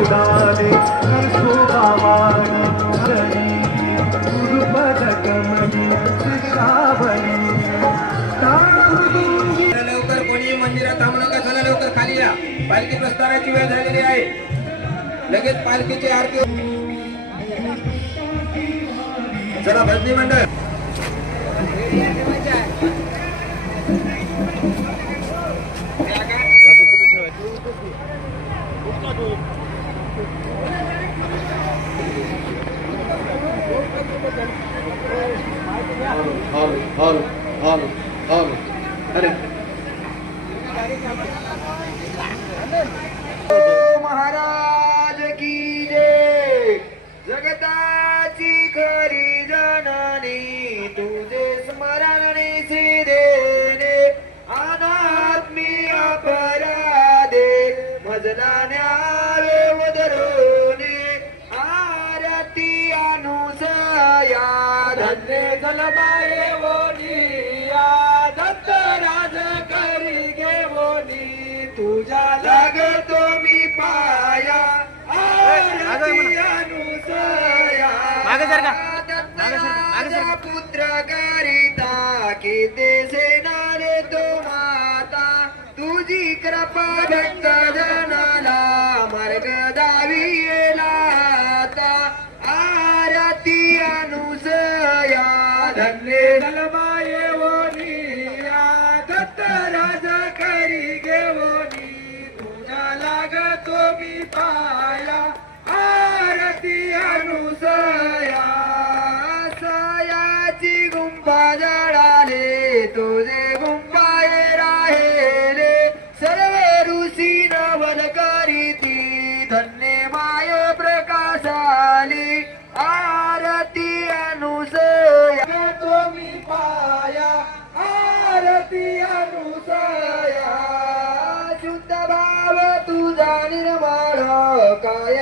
उडाले नरसोबावाणी हरी गुरुपद कमली श्रावणी लवकर कोणी मंदिरात थांबू नका. चला लवकर खाली या. पालखी प्रस्थानाची वेळ झालेली आहे. लगेच पालखीची आरती. चला भजनी मंडळ. महाराज की जय. जगताची खरी जननी तुझे स्मरणे सिदेने अनात्मी अपराधे मजला न्यारे वदरोने आरती अनुसया धन्य जलबाये वोनिया दत्त राज करी घेवोनी तुझ्या लागतो मी पाया आरती अनुसया पुत्र करिता किती सेनारे तो माता तुझी कृपा भक्त जनाला मार्ग दावी येलाता आरती अनुसया धन्य जलबाये वोनिया दत्त राज करी घेवोनी तुझ्या लागतो मी पाया आरती अनुसया. सयाची गुंफा जळाले तुझे गुंफाये राहिले सर्व ऋषी नवल करीती धन्य माय प्रकाशाली आरती अनुसया तुम्ही पाया आरती अनुसया. शुद्ध भाव तुझा निर्मळ काय